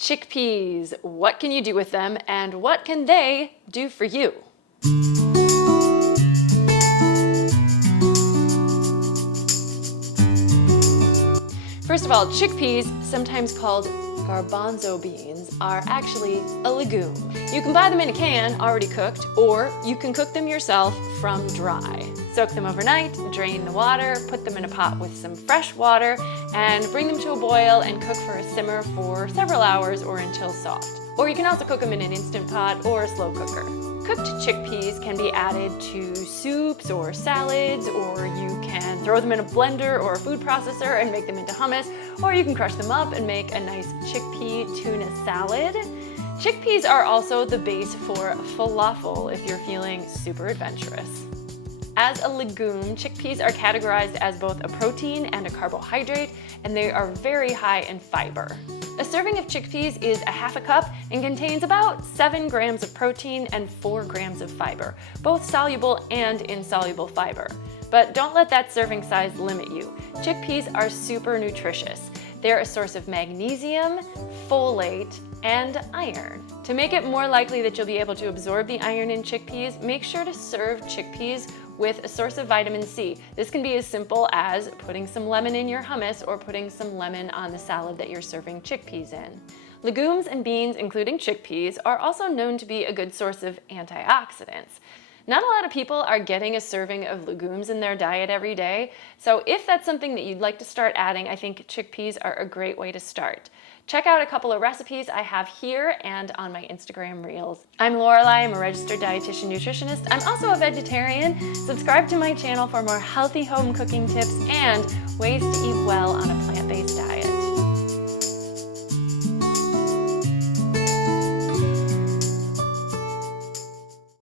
Chickpeas, what can you do with them and what can they do for you? First of all, chickpeas, sometimes called garbanzo beans, are actually a legume. You can buy them in a can already cooked, or you can cook them yourself from dry. Soak them overnight, drain the water, put them in a pot with some fresh water, and bring them to a boil and cook for a simmer for several hours or until soft. Or you can also cook them in an Instant Pot or a slow cooker. Cooked chickpeas can be added to soups or salads, or you can throw them in a blender or a food processor and make them into hummus, or you can crush them up and make a nice chickpea tuna salad. Chickpeas are also the base for falafel if you're feeling super adventurous. As a legume, chickpeas are categorized as both a protein and a carbohydrate, and they are very high in fiber. A serving of chickpeas is a half a cup and contains about 7 grams of protein and 4 grams of fiber, both soluble and insoluble fiber. But don't let that serving size limit you. Chickpeas are super nutritious. They're a source of magnesium, folate, and iron. To make it more likely that you'll be able to absorb the iron in chickpeas, make sure to serve chickpeas with a source of vitamin C. This can be as simple as putting some lemon in your hummus or putting some lemon on the salad that you're serving chickpeas in. Legumes and beans, including chickpeas, are also known to be a good source of antioxidants. Not a lot of people are getting a serving of legumes in their diet every day, so if that's something that you'd like to start adding, I think chickpeas are a great way to start. Check out a couple of recipes I have here and on my Instagram Reels. I'm Lorelei, I'm a registered dietitian nutritionist. I'm also a vegetarian. Subscribe to my channel for more healthy home cooking tips and ways to eat well on a plant-based diet.